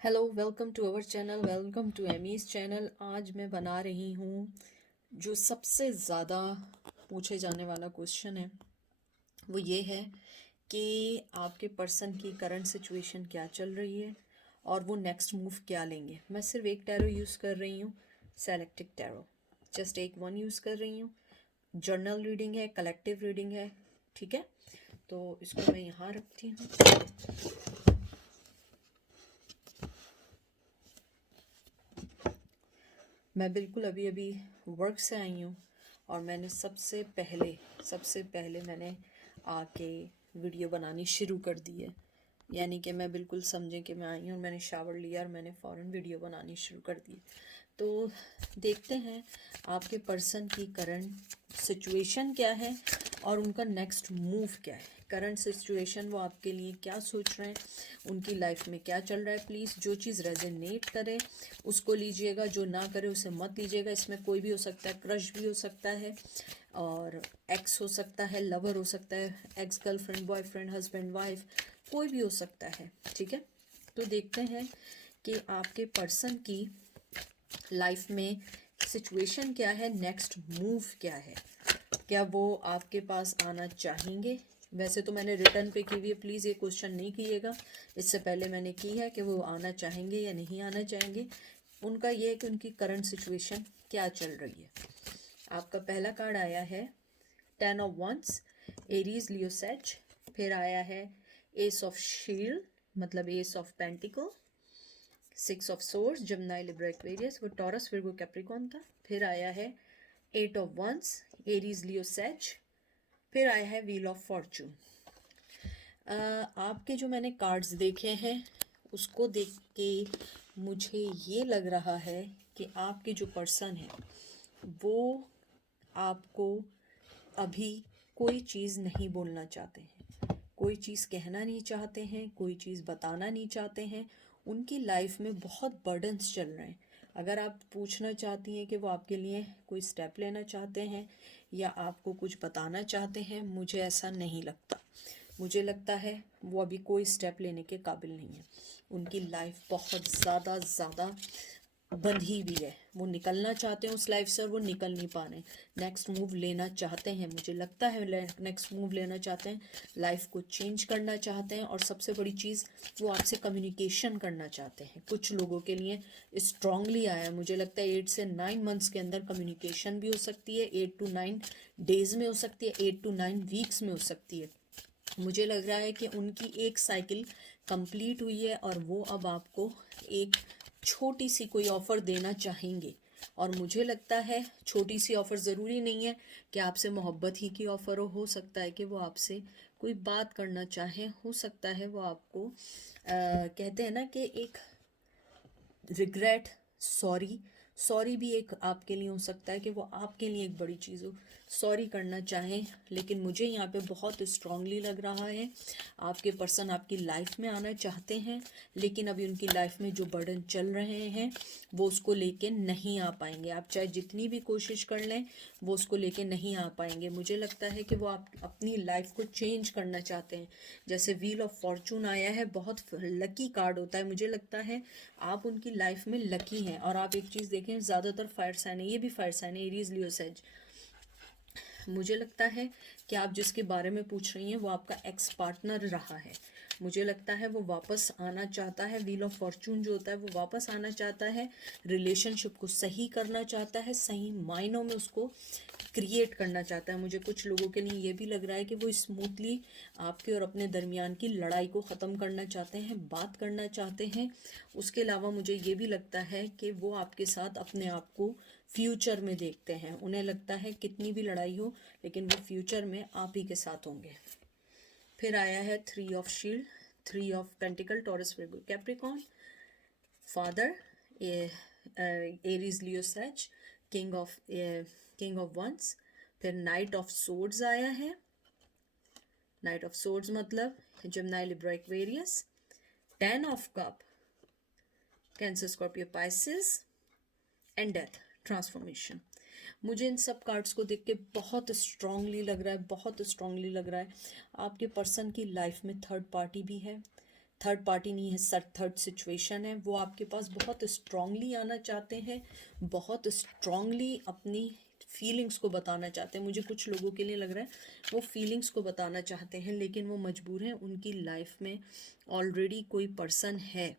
Hello, welcome to our channel, welcome to Amy's channel. आज मैं बना रही हूँ जो सबसे ज़्यादा पूछे जाने वाला क्वेश्चन है वो ये है कि आपके पर्सन की करंट सिचुएशन क्या चल रही है और वो नेक्स्ट मूव क्या लेंगे। मैं सिर्फ एक टैरो यूज़ कर रही हूँ, सेलेक्टिव टैरो। जस्ट एक वन यूज़ कर रही हूँ। जर्नल रीडिंग है, कलेक्टिव रीडिंग है, ठीक है। तो इसको मैं यहाँ रखती हूँ। मैं बिल्कुल अभी अभी वर्क से आई हूँ और मैंने सबसे पहले मैंने आके वीडियो बनानी शुरू कर दी है। यानी कि मैं बिल्कुल समझें कि मैं आई हूँ और मैंने शावर लिया और मैंने फ़ौरन वीडियो बनानी शुरू कर दी। तो देखते हैं आपके पर्सन की करंट सिचुएशन क्या है और उनका नेक्स्ट मूव क्या है। करंट सिचुएशन वो आपके लिए क्या सोच रहे हैं, उनकी लाइफ में क्या चल रहा है। प्लीज़ जो चीज़ रेजोनेट करे उसको लीजिएगा, जो ना करे उसे मत लीजिएगा। इसमें कोई भी हो सकता है, क्रश भी हो सकता है और एक्स हो सकता है, लवर हो सकता है, ex girlfriend, boyfriend, husband, wife, कोई भी हो सकता है, ठीक है। तो देखते हैं कि आपके पर्सन की लाइफ में सिचुएशन क्या है, नेक्स्ट मूव क्या है। क्या वो आपके पास आना चाहेंगे? वैसे तो मैंने रिटर्न पे की हुई है, प्लीज़ ये क्वेश्चन नहीं कीजिएगा। इससे पहले मैंने की है कि वो आना चाहेंगे या नहीं आना चाहेंगे। उनका ये है कि उनकी करंट सिचुएशन क्या चल रही है। आपका पहला कार्ड आया है 10 of wands, Aries, Leo, Sag. फिर आया है एस ऑफ शील्ड, मतलब ace of pentacle. 6 of swords, Gemini, Libra, Aquarius, वो टॉरस, विर्गो, कैप्रिकॉन था। फिर आया है 8 of wands, Aries, Leo, Sag. फिर आया है व्हील ऑफ फॉर्चून। आपके जो मैंने कार्ड्स देखे हैं उसको देख के मुझे ये लग रहा है कि आपके जो पर्सन है वो आपको अभी कोई चीज़ नहीं बोलना चाहते हैं, कोई चीज़ कहना नहीं चाहते हैं, कोई चीज़ बताना नहीं चाहते हैं। उनकी लाइफ में बहुत बर्डन्स चल रहे हैं। अगर आप पूछना चाहती हैं कि वो आपके लिए कोई स्टेप लेना चाहते हैं या आपको कुछ बताना चाहते हैं, मुझे ऐसा नहीं लगता। मुझे लगता है वो अभी कोई स्टेप लेने के काबिल नहीं है। उनकी लाइफ बहुत ज़्यादा बंधी भी है। वो निकलना चाहते हैं उस लाइफ से और वो निकल नहीं पा रहे। नेक्स्ट मूव लेना चाहते हैं, मुझे लगता है नेक्स्ट मूव लेना चाहते हैं, लाइफ को चेंज करना चाहते हैं। और सबसे बड़ी चीज़, वो आपसे कम्युनिकेशन करना चाहते हैं। कुछ लोगों के लिए स्ट्रांगली आया, मुझे लगता है 8 से 9 मंथ्स के अंदर कम्युनिकेशन भी हो सकती है, 8 to 9 डेज में हो सकती है, 8 to 9 वीक्स में हो सकती है। मुझे लग रहा है कि उनकी एक साइकिल कंप्लीट हुई है और वो अब आपको एक छोटी सी कोई ऑफ़र देना चाहेंगे। और मुझे लगता है छोटी सी ऑफ़र ज़रूरी नहीं है कि आपसे मोहब्बत ही की ऑफ़र हो सकता है कि वो आपसे कोई बात करना चाहे, हो सकता है वो आपको कहते हैं ना कि एक रिग्रेट, सॉरी, सॉरी भी एक आपके लिए हो सकता है कि वो आपके लिए एक बड़ी चीज़ हो, सॉरी करना चाहें। लेकिन मुझे यहाँ पे बहुत स्ट्रांगली लग रहा है आपके पर्सन आपकी लाइफ में आना चाहते हैं, लेकिन अभी उनकी लाइफ में जो बर्डन चल रहे हैं वो उसको लेके नहीं आ पाएंगे। आप चाहे जितनी भी कोशिश कर लें वो उसको लेके नहीं आ पाएंगे। मुझे लगता है कि वो आप अपनी लाइफ को चेंज करना चाहते हैं। जैसे व्हील ऑफ फॉर्चून आया है, बहुत लकी कार्ड होता है। मुझे लगता है आप उनकी लाइफ में लकी हैं। और आप एक चीज़ देखें, ज़्यादातर फायर साइन है, ये भी फायर साइन है, एरीज, लियो, सेज। मुझे लगता है कि आप जिसके बारे में पूछ रही हैं वो आपका एक्स पार्टनर रहा है। मुझे लगता है वो वापस आना चाहता है। व्हील ऑफ फॉर्चून जो होता है वो वापस आना चाहता है, रिलेशनशिप को सही करना चाहता है, सही मायनों में उसको क्रिएट करना चाहता है। मुझे कुछ लोगों के लिए ये भी लग रहा है कि वो स्मूथली आपके और अपने दरमियान की लड़ाई को ख़त्म करना चाहते हैं, बात करना चाहते हैं। उसके अलावा मुझे ये भी लगता है कि वो आपके साथ अपने आप को फ्यूचर में देखते हैं। उन्हें लगता है कितनी भी लड़ाई हो लेकिन वो फ्यूचर में आप ही के साथ होंगे। फिर आया है 3 of shield, 3 of pentacle, Taurus, Virgo, Capricorn, father, Aries, Leo, Sag, king of wands. फिर नाइट ऑफ सोर्ड्स आया है। नाइट ऑफ सोर्ड्स मतलब Gemini, Libra, Aquarius. 10 of cup, Cancer, Scorpio, Pisces and death, transformation. मुझे इन सब cards को देख के बहुत स्ट्रांगली लग रहा है, बहुत स्ट्रांगली लग रहा है आपके पर्सन की लाइफ में थर्ड पार्टी भी है, थर्ड पार्टी नहीं है, थर्ड सिचुएशन है, वो आपके पास बहुत स्ट्रांगली आना चाहते हैं, बहुत स्ट्रांगली अपनी फीलिंग्स को बताना चाहते हैं। मुझे कुछ लोगों के लिए लग रहा है वो फीलिंग्स को बताना चाहते हैं, लेकिन वो मजबूर हैं। उनकी लाइफ में ऑलरेडी कोई पर्सन है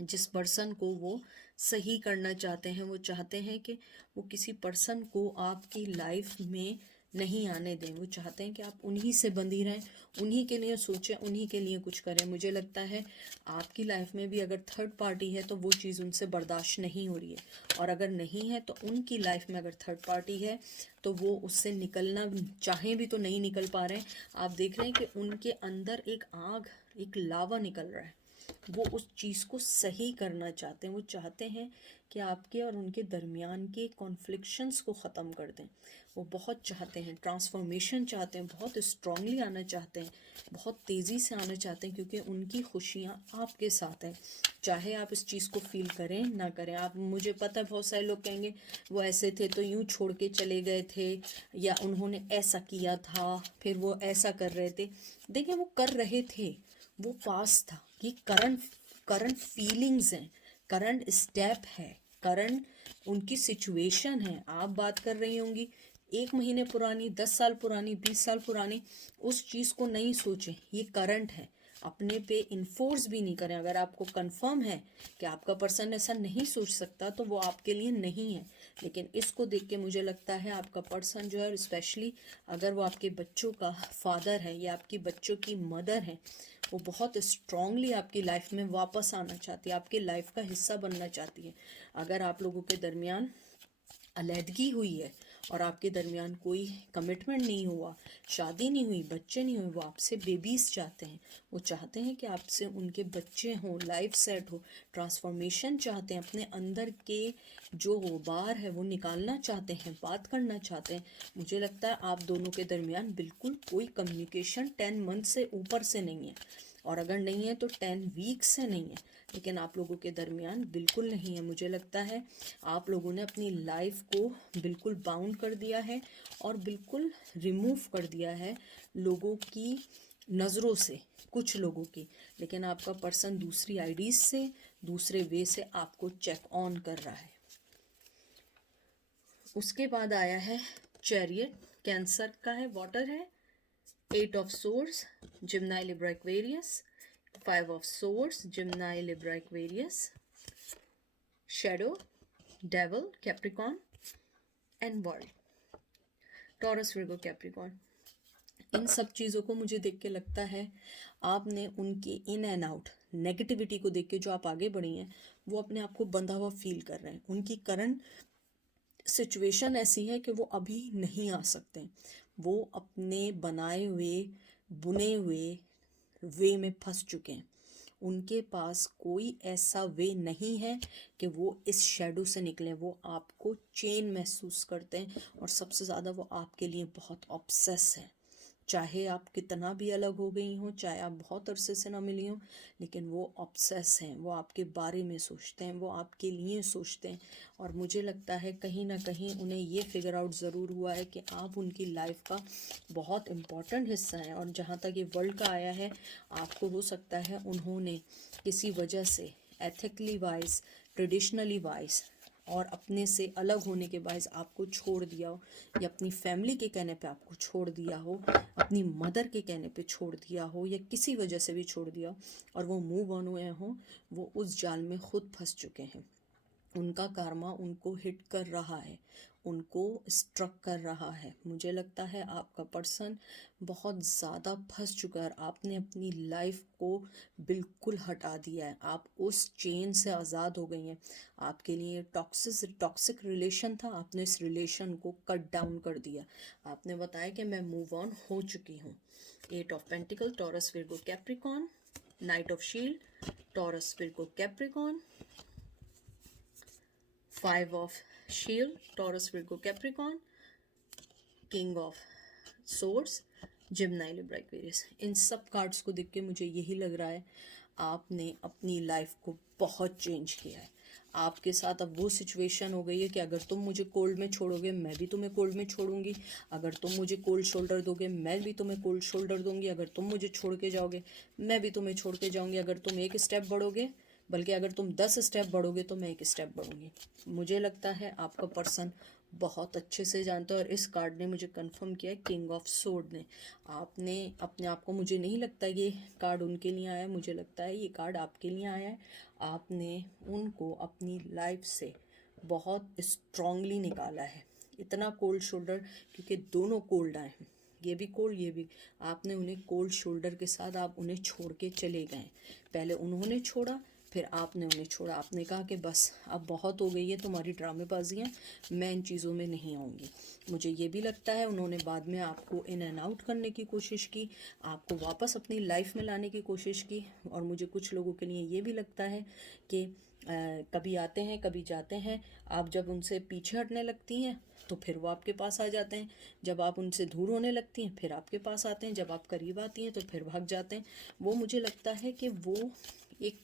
जिस पर्सन को वो सही करना चाहते हैं। वो चाहते हैं कि वो किसी पर्सन को आपकी लाइफ में नहीं आने दें। वो चाहते हैं कि आप उन्हीं से बंधी रहें, उन्हीं के लिए सोचें, उन्हीं के लिए कुछ करें। मुझे लगता है आपकी लाइफ में भी अगर थर्ड पार्टी है तो वो चीज़ उनसे बर्दाश्त नहीं हो रही है, और अगर नहीं है तो उनकी लाइफ में अगर थर्ड पार्टी है तो वो उससे निकलना चाहें भी तो नहीं निकल पा रहे हैं। आप देख रहे हैं कि उनके अंदर एक आग, एक लावा निकल रहा है। वो उस चीज़ को सही करना चाहते हैं। वो चाहते हैं कि आपके और उनके दरमियान के कॉन्फ्लिक्शंस को ख़त्म कर दें। वो बहुत चाहते हैं, ट्रांसफॉर्मेशन चाहते हैं, बहुत स्ट्रांगली आना चाहते हैं, बहुत तेज़ी से आना चाहते हैं, क्योंकि उनकी खुशियाँ आपके साथ हैं। चाहे आप इस चीज़ को फील करें ना करें। आप, मुझे पता है बहुत सारे लोग कहेंगे वो ऐसे थे तो यूँ छोड़ के चले गए थे, या उन्होंने ऐसा किया था फिर वो ऐसा कर रहे थे। देखिए, वो कर रहे थे, वो पास था। ये करंट करंट फीलिंग्स हैं, करंट स्टेप है, करंट उनकी सिचुएशन है। आप बात कर रही होंगी 1 महीने पुरानी, 10 साल पुरानी, 20 साल पुरानी, उस चीज़ को नहीं सोचें। ये करंट है, अपने पे इन्फोर्स भी नहीं करें। अगर आपको कंफर्म है कि आपका पर्सन ऐसा नहीं सोच सकता तो वो आपके लिए नहीं है। लेकिन इसको देख के मुझे लगता है आपका पर्सन जो है, स्पेशली अगर वो आपके बच्चों का फादर है या आपकी बच्चों की मदर है, वो बहुत स्ट्रांगली आपकी लाइफ में वापस आना चाहती है, आपकी लाइफ का हिस्सा बनना चाहती है। अगर आप लोगों के दरमियान अलहदगी हुई है और आपके दरमियान कोई कमिटमेंट नहीं हुआ, शादी नहीं हुई, बच्चे नहीं हुए, वो आपसे बेबीज चाहते हैं। वो चाहते हैं कि आपसे उनके बच्चे हों, लाइफ सेट हो, ट्रांसफॉर्मेशन चाहते हैं, अपने अंदर के जो गुबार है वो निकालना चाहते हैं, बात करना चाहते हैं। मुझे लगता है आप दोनों के दरमियान बिल्कुल कोई कम्युनिकेशन 10 मंथ से ऊपर से नहीं है, और अगर नहीं है तो 10 वीक से नहीं है, लेकिन आप लोगों के दरमियान बिल्कुल नहीं है। मुझे लगता है आप लोगों ने अपनी लाइफ को बिल्कुल बाउंड कर दिया है और बिल्कुल रिमूव कर दिया है लोगों की नज़रों से, कुछ लोगों की। लेकिन आपका पर्सन दूसरी आईडीज से, दूसरे वे से आपको चेक ऑन कर रहा है। उसके बाद आया है चैरियट, कैंसर का है, वाटर है, 8 of swords, Gemini Libra Aquarius, 5 of swords, Gemini Libra Aquarius, shadow, devil, Capricorn and world, Taurus, Virgo, Capricorn. इन सब चीज़ों को मुझे देख के लगता है आपने उनकी इन एंड आउट नेगेटिविटी को देख के जो आप आगे बढ़ी हैं, वो अपने आप को बंधा हुआ फील कर रहे हैं। उनकी करंट सिचुएशन ऐसी है कि वो अभी नहीं आ सकते। वो अपने बनाए हुए, बुने हुए वे में फंस चुके हैं। उनके पास कोई ऐसा वे नहीं है कि वो इस शेडो से निकलें। वो आपको चेन महसूस करते हैं, और सबसे ज़्यादा वो आपके लिए बहुत ऑब्सेस है। चाहे आप कितना भी अलग हो गई हों, चाहे आप बहुत अरसे से ना मिली हों, लेकिन वो ऑब्सेस हैं। वो आपके बारे में सोचते हैं, वो आपके लिए सोचते हैं। और मुझे लगता है कहीं ना कहीं उन्हें ये फिगर आउट ज़रूर हुआ है कि आप उनकी लाइफ का बहुत इम्पॉर्टेंट हिस्सा हैं। और जहाँ तक ये वर्ल्ड का आया है, आपको हो सकता है उन्होंने किसी वजह से एथिकली वाइज, ट्रेडिशनली वाइज और अपने से अलग होने के बायस आपको छोड़ दिया हो, या अपनी फैमिली के कहने पे आपको छोड़ दिया हो, अपनी मदर के कहने पे छोड़ दिया हो, या किसी वजह से भी छोड़ दिया हो, और वो मूव ऑन हुए हों। वो उस जाल में खुद फंस चुके हैं। उनका कार्मा उनको हिट कर रहा है, उनको स्ट्रक कर रहा है। मुझे लगता है आपका पर्सन बहुत ज़्यादा फंस चुका है। आपने अपनी लाइफ को बिल्कुल हटा दिया है, आप उस चेन से आज़ाद हो गई हैं। आपके लिए टॉक्सिक रिलेशन था, आपने इस रिलेशन को कट डाउन कर दिया। आपने बताया कि मैं मूव ऑन हो चुकी हूँ। 8 of pentacle, Taurus, Virgo, Capricorn, knight of shield, Taurus, Virgo, Capricorn, 5 of shield, Taurus, Virgo, Capricorn, king of swords, Gemini, Libra, Aquarius. इन सब कार्ड्स को देख के मुझे यही लग रहा है आपने अपनी लाइफ को बहुत चेंज किया है। आपके साथ अब वो सिचुएशन हो गई है कि अगर तुम मुझे कोल्ड में छोड़ोगे मैं भी तुम्हें कोल्ड में छोड़ूंगी, अगर तुम मुझे कोल्ड शोल्डर दोगे मैं भी तुम्हें कोल्ड शोल्डर दूंगी, अगर तुम मुझे छोड़ के जाओगे मैं भी तुम्हें छोड़ के जाऊंगी, अगर तुम एक स्टेप बढ़ोगे, बल्कि अगर तुम 10 स्टेप बढ़ोगे तो मैं एक स्टेप बढ़ूंगी। मुझे लगता है आपका पर्सन बहुत अच्छे से जानता है, और इस कार्ड ने मुझे कंफर्म किया है, किंग ऑफ सोर्ड ने। आपने अपने आप को, मुझे नहीं लगता ये कार्ड उनके लिए आया है, मुझे लगता है ये कार्ड आपके लिए आया है। आपने उनको अपनी लाइफ से बहुत स्ट्रांगली निकाला है, इतना कोल्ड शोल्डर, क्योंकि दोनों कोल्ड आए हैं, ये भी कोल्ड ये भी। आपने उन्हें कोल्ड शोल्डर के साथ आप उन्हें छोड़ के चले गए। पहले उन्होंने छोड़ा, फिर आपने उन्हें छोड़ा। आपने कहा कि बस अब बहुत हो गई है तुम्हारी ड्रामेबाजियाँ, मैं इन चीज़ों में नहीं आऊँगी। मुझे ये भी लगता है उन्होंने बाद में आपको इन एंड आउट करने की कोशिश की, आपको वापस अपनी लाइफ में लाने की कोशिश की। और मुझे कुछ लोगों के लिए ये भी लगता है कि कभी आते हैं कभी जाते हैं। आप जब उनसे पीछे हटने लगती हैं तो फिर वो आपके पास आ जाते हैं, जब आप उनसे दूर होने लगती हैं फिर आपके पास आते हैं, जब आप करीब आती हैं तो फिर भाग जाते हैं। वो मुझे लगता है कि वो एक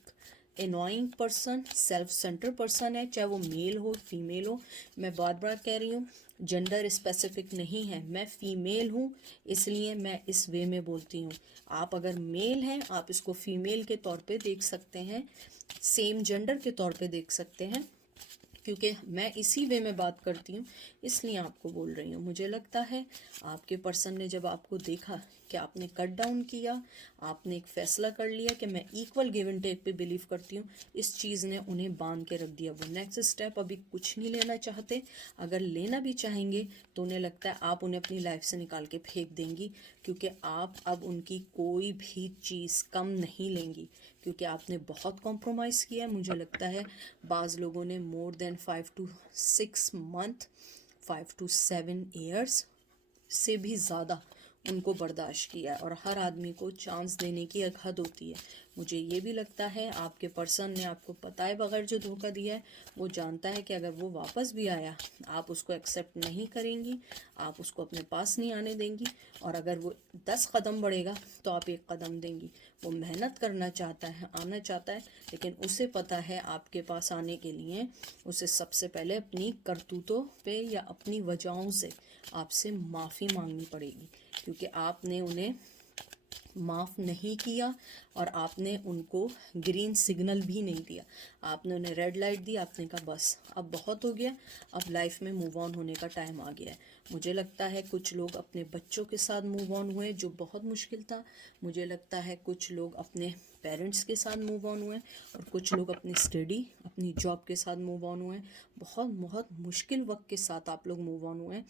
annoying person, self centre person है, चाहे वो मेल हो फीमेल हो। मैं बार बार कह रही हूँ, जेंडर स्पेसिफिक नहीं है, मैं फीमेल हूँ इसलिए मैं इस वे में बोलती हूँ। आप अगर मेल हैं आप इसको फीमेल के तौर पे देख सकते हैं, सेम जेंडर के तौर पे देख सकते हैं, क्योंकि मैं इसी वे में बात करती हूँ इसलिए आपको बोल रही हूँ। मुझे लगता है आपके पर्सन ने जब आपको देखा कि आपने कट डाउन किया, आपने एक फ़ैसला कर लिया कि मैं इक्वल गिव एंड टेक पे बिलीव करती हूँ, इस चीज़ ने उन्हें बांध के रख दिया। वो नेक्स्ट स्टेप अभी कुछ नहीं लेना चाहते, अगर लेना भी चाहेंगे तो उन्हें लगता है आप उन्हें अपनी लाइफ से निकाल के फेंक देंगी, क्योंकि आप अब उनकी कोई भी चीज़ कम नहीं लेंगी, क्योंकि आपने बहुत कॉम्प्रोमाइज़ किया है। मुझे लगता है बाज़ लोगों ने more than 5 to 6 month, 5 to 7 years से भी ज़्यादा उनको बर्दाश्त किया है, और हर आदमी को चांस देने की एक हद होती है। मुझे ये भी लगता है आपके पर्सन ने आपको बताए बगैर जो धोखा दिया है, वो जानता है कि अगर वो वापस भी आया आप उसको एक्सेप्ट नहीं करेंगी, आप उसको अपने पास नहीं आने देंगी, और अगर वो 10 कदम बढ़ेगा तो आप 1 कदम देंगी। वो मेहनत करना चाहता है, आना चाहता है, लेकिन उसे पता है आपके पास आने के लिए उसे सबसे पहले अपनी करतूतों पे या अपनी वजहों से आपसे माफ़ी मांगनी पड़ेगी, क्योंकि आपने उन्हें माफ़ नहीं किया और आपने उनको ग्रीन सिग्नल भी नहीं दिया। आपने उन्हें रेड लाइट दी, आपने कहा बस अब बहुत हो गया, अब लाइफ में मूव ऑन होने का टाइम आ गया है। मुझे लगता है कुछ लोग अपने बच्चों के साथ मूव ऑन हुए, जो बहुत मुश्किल था। मुझे लगता है कुछ लोग अपने पेरेंट्स के साथ मूव ऑन हुए, और कुछ लोग अपनी स्टडी, अपनी जॉब के साथ मूव ऑन हुए। बहुत बहुत मुश्किल वक्त के साथ आप लोग मूव ऑन हुए,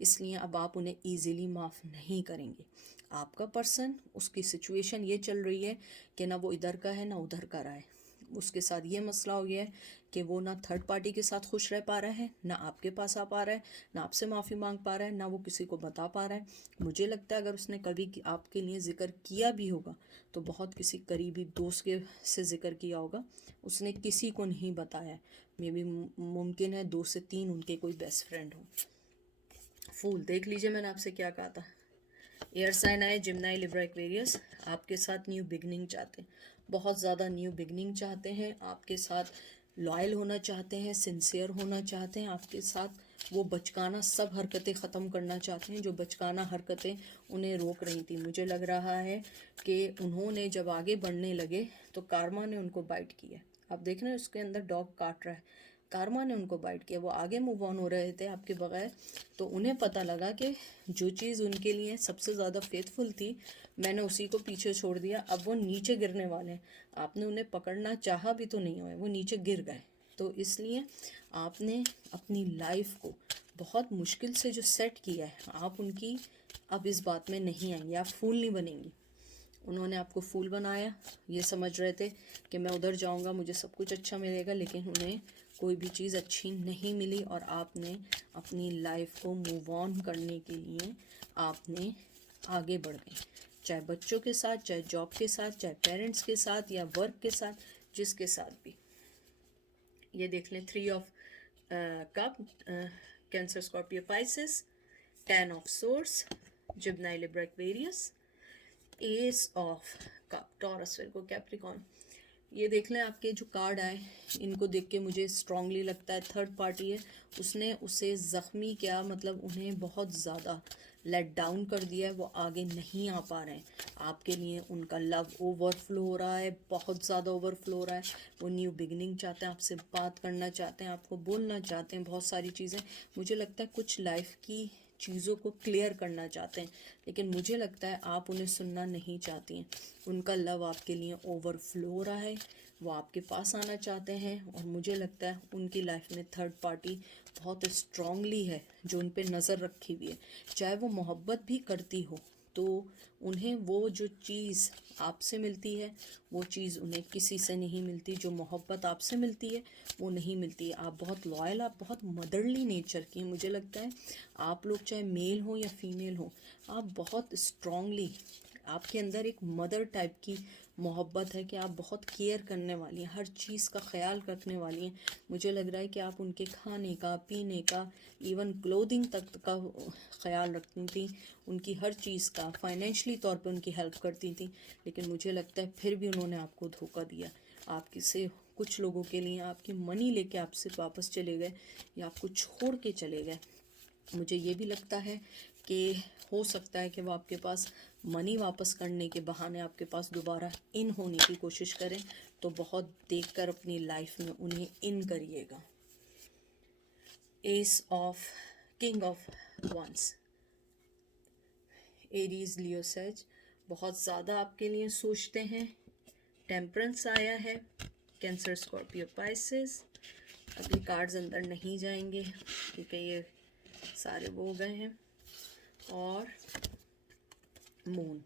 इसलिए अब आप उन्हें ईज़िली माफ़ नहीं करेंगे। आपका पर्सन, उसकी सिचुएशन ये चल रही है कि ना वो इधर का है ना उधर का रहा है। उसके साथ ये मसला हो गया है कि वो ना थर्ड पार्टी के साथ खुश रह पा रहा है, ना आपके पास आ पा रहा है, ना आपसे माफ़ी मांग पा रहा है, ना वो किसी को बता पा रहा है। मुझे लगता है अगर उसने कभी आपके लिए ज़िक्र किया भी होगा तो बहुत किसी करीबी दोस्त के से ज़िक्र किया होगा, उसने किसी को नहीं बताया। मे बी मुमकिन है 2 से 3 उनके कोई बेस्ट फ्रेंड हो। फूल देख लीजिए, मैंने आपसे क्या कहा था। एयर साइन आए जिम्नाई लिब्रा एक्वेरियस, आपके साथ न्यू बिगनिंग चाहते हैं, बहुत ज़्यादा न्यू बिगनिंग चाहते हैं, आपके साथ लॉयल होना चाहते हैं, सिंसियर होना चाहते हैं आपके साथ। वो बचकाना सब हरकतें ख़त्म करना चाहते हैं, जो बचकाना हरकतें उन्हें रोक रही थी। मुझे लग रहा है कि उन्होंने जब आगे बढ़ने लगे तो कारमा ने उनको बाइट किया। आप देख रहे हैं उसके अंदर डॉग काट रहा है, कारमा ने उनको बाइट किया। वो आगे मूव ऑन हो रहे थे आपके बगैर, तो उन्हें पता लगा कि जो चीज़ उनके लिए सबसे ज़्यादा फेथफुल थी मैंने उसी को पीछे छोड़ दिया, अब वो नीचे गिरने वाले हैं। आपने उन्हें पकड़ना चाहा भी तो नहीं हुआ, वो नीचे गिर गए। तो इसलिए आपने अपनी लाइफ को बहुत मुश्किल से जो सेट किया है, आप उनकी अब इस बात में नहीं आएंगी, आप फूल नहीं बनेंगी। उन्होंने आपको फूल बनाया, ये समझ रहे थे कि मैं उधर जाऊंगा मुझे सब कुछ अच्छा मिलेगा, लेकिन उन्हें कोई भी चीज़ अच्छी नहीं मिली, और आपने अपनी लाइफ को मूव ऑन करने के लिए आपने आगे बढ़ गए, चाहे बच्चों के साथ, चाहे जॉब के साथ, चाहे पेरेंट्स के साथ या वर्क के साथ, जिसके साथ भी। ये देख लें 3 of cup, Cancer Scorpio Pisces, 10 of swords Gemini Libra Aquarius, ace of cup Taurus Virgo Capricorn, ये देख लें, आपके जो कार्ड आए इनको देख के मुझे स्ट्रांगली लगता है थर्ड पार्टी है, उसने उसे ज़ख्मी किया, मतलब उन्हें बहुत ज़्यादा लेट डाउन कर दिया है, वो आगे नहीं आ पा रहे हैं। आपके लिए उनका लव ओवरफ्लो हो रहा है, बहुत ज़्यादा ओवरफ्लो हो रहा है। वो न्यू बिगनिंग चाहते हैं, आपसे बात करना चाहते हैं, आपको बोलना चाहते हैं, बहुत सारी चीज़ें। मुझे लगता है कुछ लाइफ की चीज़ों को क्लियर करना चाहते हैं, लेकिन मुझे लगता है आप उन्हें सुनना नहीं चाहती हैं। उनका लव आपके लिए ओवरफ्लो हो रहा है, वो आपके पास आना चाहते हैं, और मुझे लगता है उनकी लाइफ में थर्ड पार्टी बहुत स्ट्रांगली है जो उन पे नज़र रखी हुई है। चाहे वो मोहब्बत भी करती हो तो उन्हें वो जो चीज़ आपसे मिलती है वो चीज़ उन्हें किसी से नहीं मिलती। जो मोहब्बत आपसे मिलती है वो नहीं मिलती है। आप बहुत लॉयल, आप बहुत मदरली नेचर की हैं। मुझे लगता है आप लोग चाहे मेल हो या फीमेल हो, आप बहुत स्ट्रांगली, आपके अंदर एक मदर टाइप की मोहब्बत है कि आप बहुत केयर करने वाली हैं, हर चीज़ का ख्याल रखने वाली हैं। मुझे लग रहा है कि आप उनके खाने का, पीने का, इवन क्लोथिंग तक का ख्याल रखती थी, उनकी हर चीज़ का, फाइनेंशली तौर पे उनकी हेल्प करती थी। लेकिन मुझे लगता है फिर भी उन्होंने आपको धोखा दिया। आपके से कुछ लोगों के लिए आपकी मनी लेके आपसे वापस चले गए या आपको छोड़ के चले गए। मुझे ये भी लगता है कि हो सकता है कि वो आपके पास मनी वापस करने के बहाने आपके पास दोबारा इन होने की कोशिश करें, तो बहुत देखकर अपनी लाइफ में उन्हें इन करिएगा। Ace of king of wands, Aries, Leo, Sag, बहुत ज़्यादा आपके लिए सोचते हैं। टेम्परेंस आया है, कैंसर, स्कॉर्पियो, पाइसेस। अभी कार्ड्स अंदर नहीं जाएंगे क्योंकि ये सारे वो हो गए हैं। और मून,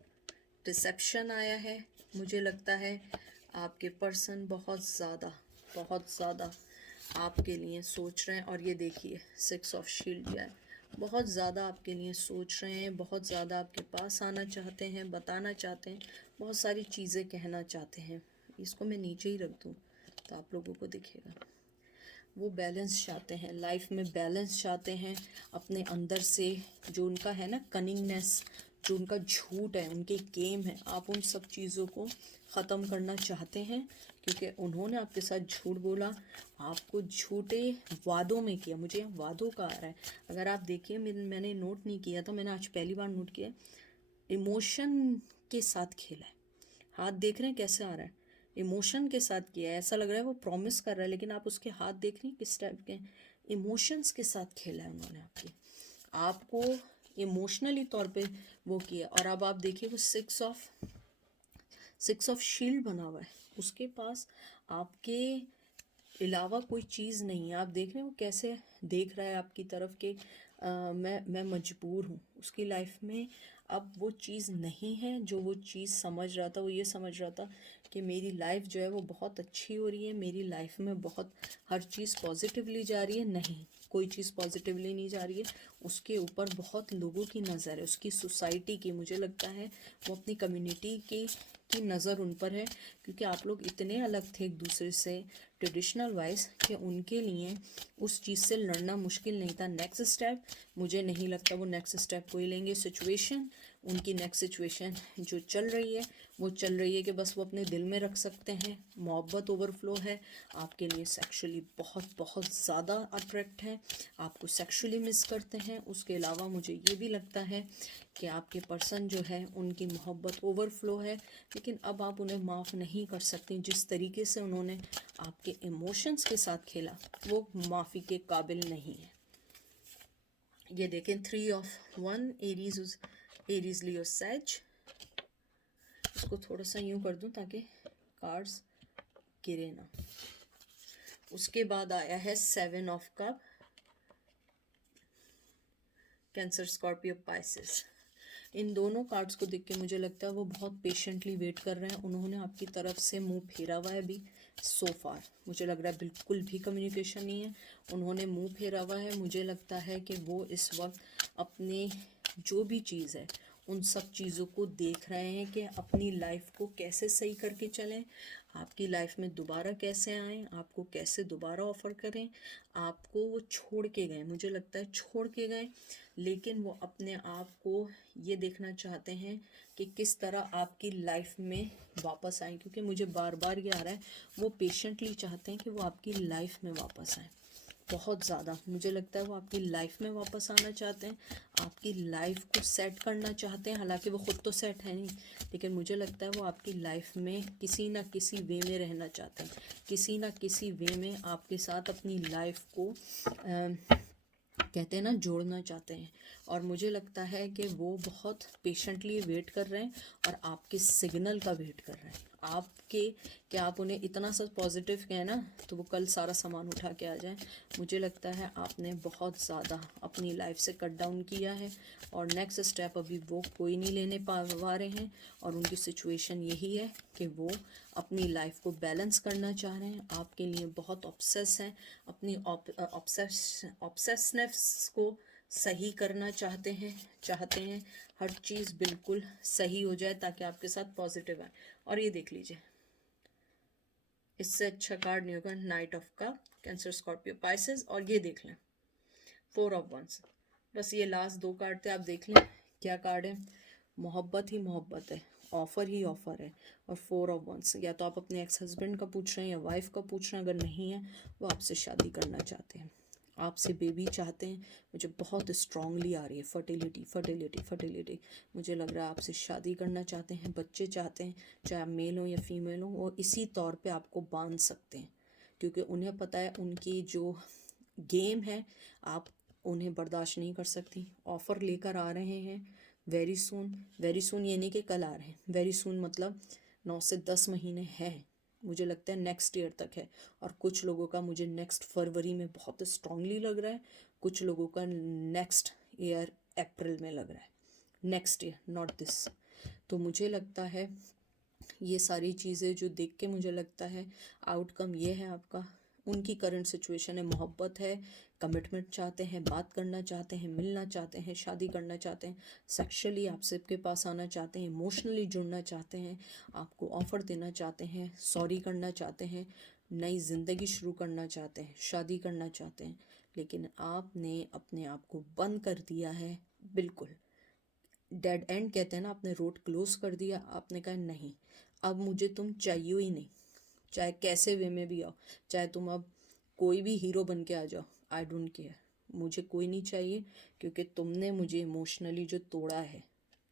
डिसेप्शन आया है। मुझे लगता है आपके पर्सन बहुत ज़्यादा आपके लिए सोच रहे हैं। और ये देखिए 6 ऑफ शील्ड भी है, बहुत ज़्यादा आपके लिए सोच रहे हैं, बहुत ज़्यादा आपके पास आना चाहते हैं, बताना चाहते हैं, बहुत सारी चीज़ें कहना चाहते हैं। इसको मैं नीचे ही रख दूँ तो आप लोगों को दिखेगा। वो बैलेंस चाहते हैं, लाइफ में बैलेंस चाहते हैं अपने अंदर से। जो उनका है ना कनिंगनेस, जो उनका झूठ है, उनके गेम है, आप उन सब चीज़ों को ख़त्म करना चाहते हैं क्योंकि उन्होंने आपके साथ झूठ बोला, आपको झूठे वादों में किया। मुझे वादों का आ रहा है। अगर आप देखिए, मैंने नोट नहीं किया था, मैंने आज पहली बार नोट किया। इमोशन के साथ खेला है। हाथ देख रहे हैं कैसे आ रहा है, इमोशन के साथ किया है। ऐसा लग रहा है वो प्रॉमिस कर रहा है, लेकिन आप उसके हाथ देख रही हैं किस टाइप के, इमोशंस के साथ खेला है उन्होंने आपको इमोशनली तौर पे वो किया। और अब आप देखिए वो सिक्स ऑफ शील्ड बना हुआ है, उसके पास आपके अलावा कोई चीज़ नहीं है। आप देख रहे हैं वो कैसे देख रहा है आपकी तरफ के मैं मजबूर हूँ। उसकी लाइफ में अब वो चीज़ नहीं है जो वो चीज़ समझ रहा था। वो ये समझ रहा था कि मेरी लाइफ जो है वो बहुत अच्छी हो रही है, मेरी लाइफ में बहुत हर चीज़ पॉजिटिवली जा रही है। नहीं, कोई चीज़ पॉजिटिवली नहीं जा रही है। उसके ऊपर बहुत लोगों की नज़र है, उसकी सोसाइटी की। मुझे लगता है वो अपनी कम्युनिटी की नज़र उन पर है, क्योंकि आप लोग इतने अलग थे एक दूसरे से ट्रेडिशनल वाइज कि उनके लिए उस चीज़ से लड़ना मुश्किल नहीं था। नेक्स्ट स्टेप मुझे नहीं लगता वो नेक्स्ट स्टेप कोई लेंगे। सिचुएशन, उनकी नेक्स्ट सिचुएशन जो चल रही है वो चल रही है कि बस वो अपने दिल में रख सकते हैं। मोहब्बत ओवरफ्लो है, आपके लिए सेक्सुअली बहुत ज़्यादा अट्रैक्ट है, आपको सेक्सुअली मिस करते हैं। उसके अलावा मुझे ये भी लगता है कि आपके पर्सन जो है उनकी मोहब्बत ओवरफ्लो है, लेकिन अब आप उन्हें माफ़ नहीं कर सकती। जिस तरीके से उन्होंने आपके इमोशंस के साथ खेला वो माफ़ी के काबिल नहीं है। ये देखें 3 of one, Aries, Leo, says. इसको थोड़ा सा यूं कर दूं ताकि कार्ड्स गिरे ना। उसके बाद आया है 7 of cup, Cancer, Scorpio, Pisces. इन दोनों कार्ड्स को देख के मुझे लगता है वो बहुत पेशेंटली वेट कर रहे हैं। उन्होंने आपकी तरफ से मुंह फेरा हुआ है अभी सो फार। मुझे लग रहा है बिल्कुल भी कम्युनिकेशन नहीं है, उन्होंने मुंह फेरा हुआ है। मुझे लगता है कि वो इस वक्त अपने जो भी चीज़ है उन सब चीज़ों को देख रहे हैं कि अपनी लाइफ को कैसे सही करके चलें, आपकी लाइफ में दोबारा कैसे आएँ, आपको कैसे दोबारा ऑफ़र करें। आपको वो छोड़ के गए, मुझे लगता है छोड़ के गए, लेकिन वो अपने आप को ये देखना चाहते हैं कि किस तरह आपकी लाइफ में वापस आएँ, क्योंकि मुझे बार बार ये आ रहा है वो पेशेंटली चाहते हैं कि वो आपकी लाइफ में वापस आएँ। बहुत ज़्यादा मुझे लगता है वो आपकी लाइफ में वापस आना चाहते हैं, आपकी लाइफ को सेट करना चाहते हैं। हालांकि वो खुद तो सेट है नहीं, लेकिन मुझे लगता है वो आपकी लाइफ में किसी ना किसी वे में रहना चाहते हैं, किसी ना किसी वे में आपके साथ अपनी लाइफ को कहते हैं ना जोड़ना चाहते हैं। और मुझे लगता है कि वो बहुत पेशेंटली वेट कर रहे हैं और आपके सिग्नल का वेट कर रहे हैं, आपके कि आप उन्हें इतना सा पॉजिटिव कहें ना तो वो कल सारा सामान उठा के आ जाएं। मुझे लगता है आपने बहुत ज़्यादा अपनी लाइफ से कट डाउन किया है और नेक्स्ट स्टेप अभी वो कोई नहीं लेने पा रहे हैं। और उनकी सिचुएशन यही है कि वो अपनी लाइफ को बैलेंस करना चाह रहे हैं, आपके लिए बहुत ऑब्सेस हैं, अपनी ऑब्सेसनेस को सही करना चाहते हैं हर चीज़ बिल्कुल सही हो जाए ताकि आपके साथ पॉजिटिव आए। और ये देख लीजिए, इससे अच्छा कार्ड नहीं होगा, night of cup, Cancer, Scorpio, Pisces. और ये देख लें 4 ऑफ वंस। बस ये लास्ट 2 कार्ड थे, आप देख लें क्या कार्ड है। मोहब्बत ही मोहब्बत है, ऑफ़र ही ऑफ़र है। और 4 ऑफ वंस, या तो आप अपने एक्स हस्बैंड का पूछ रहे हैं या वाइफ का पूछ रहे हैं। अगर नहीं है वो आपसे शादी करना चाहते हैं, आपसे बेबी चाहते हैं। मुझे बहुत स्ट्रांगली आ रही है फर्टिलिटी फर्टिलिटी फर्टिलिटी। मुझे लग रहा है आपसे शादी करना चाहते हैं, बच्चे चाहते हैं, चाहे आप मेल हो या फीमेल हो। वो इसी तौर पे आपको बांध सकते हैं, क्योंकि उन्हें पता है उनकी जो गेम है आप उन्हें बर्दाश्त नहीं कर सकती। ऑफ़र लेकर आ रहे हैं वेरी सून ये नहीं कि कल आ रहे हैं, वेरी सून मतलब 9 से 10 महीने हैं, मुझे लगता है नेक्स्ट ईयर तक है। और कुछ लोगों का मुझे नेक्स्ट फरवरी में बहुत स्ट्रांगली लग रहा है, कुछ लोगों का नेक्स्ट ईयर अप्रैल में लग रहा है, नेक्स्ट ईयर नॉट दिस। तो मुझे लगता है ये सारी चीज़ें जो देख के मुझे लगता है आउटकम ये है आपका। उनकी करंट सिचुएशन है, मोहब्बत है, कमिटमेंट चाहते हैं, बात करना चाहते हैं, मिलना चाहते हैं, शादी करना चाहते हैं, सेक्सुअली आप सबके पास आना चाहते हैं, इमोशनली जुड़ना चाहते हैं, आपको ऑफ़र देना चाहते हैं, सॉरी करना चाहते हैं, नई ज़िंदगी शुरू करना चाहते हैं, शादी करना चाहते हैं। लेकिन आपने अपने आप को बंद कर दिया है, बिल्कुल डेड एंड कहते हैं ना, आपने रोड क्लोज कर दिया। आपने कहा नहीं, अब मुझे तुम चाहिए ही नहीं, चाहे कैसे वे में भी आओ, चाहे तुम अब कोई भी हीरो बन के आ जाओ, आई डोंट केयर, मुझे कोई नहीं चाहिए। क्योंकि तुमने मुझे इमोशनली जो तोड़ा है,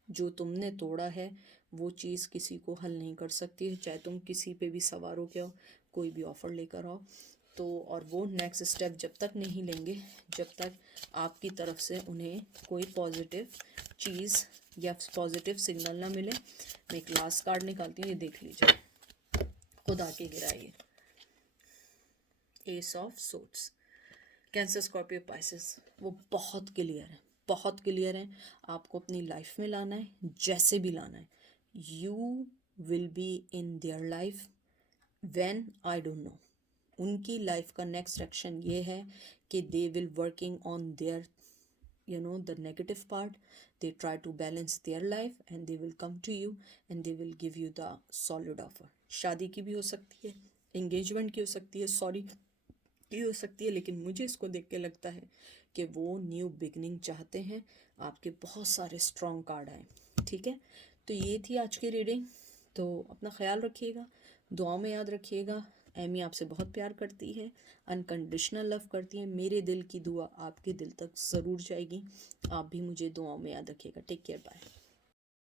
जो तुमने तोड़ा है वो चीज़ किसी को हल नहीं कर सकती है, चाहे तुम किसी पे भी सवार हो के आओ, कोई भी ऑफ़र लेकर आओ। तो और वो नेक्स्ट स्टेप जब तक नहीं लेंगे जब तक आपकी तरफ से उन्हें कोई पॉजिटिव चीज़ या पॉजिटिव सिग्नल ना मिले। मैं एक लास्ट कार्ड निकालती हूँ, ये देख लीजिए, खुद आके गिरा ये S of shots, cancer, Scorpio, Pisces. वो बहुत क्लियर है, बहुत क्लियर है। आपको अपनी लाइफ में लाना है, जैसे भी लाना है। You will be in their life when I don't know. उनकी लाइफ का नेक्स्ट एक्शन ये है कि they will working on their the negative part. They try to balance their life and they will come to you and they will give you the solid offer. शादी की भी हो सकती है, एंगेजमेंट की हो सकती है, सॉरी की हो सकती है, लेकिन मुझे इसको देख के लगता है कि वो न्यू बिगनिंग चाहते हैं। आपके बहुत सारे स्ट्रॉन्ग कार्ड आए, ठीक है। तो ये थी आज की रीडिंग। तो अपना ख्याल रखिएगा, दुआओं में याद रखिएगा। एमी आपसे बहुत प्यार करती है, अनकंडीशनल लव करती है। मेरे दिल की दुआ आपके दिल तक ज़रूर जाएगी। आप भी मुझे दुआओं में याद रखिएगा। Take care, bye.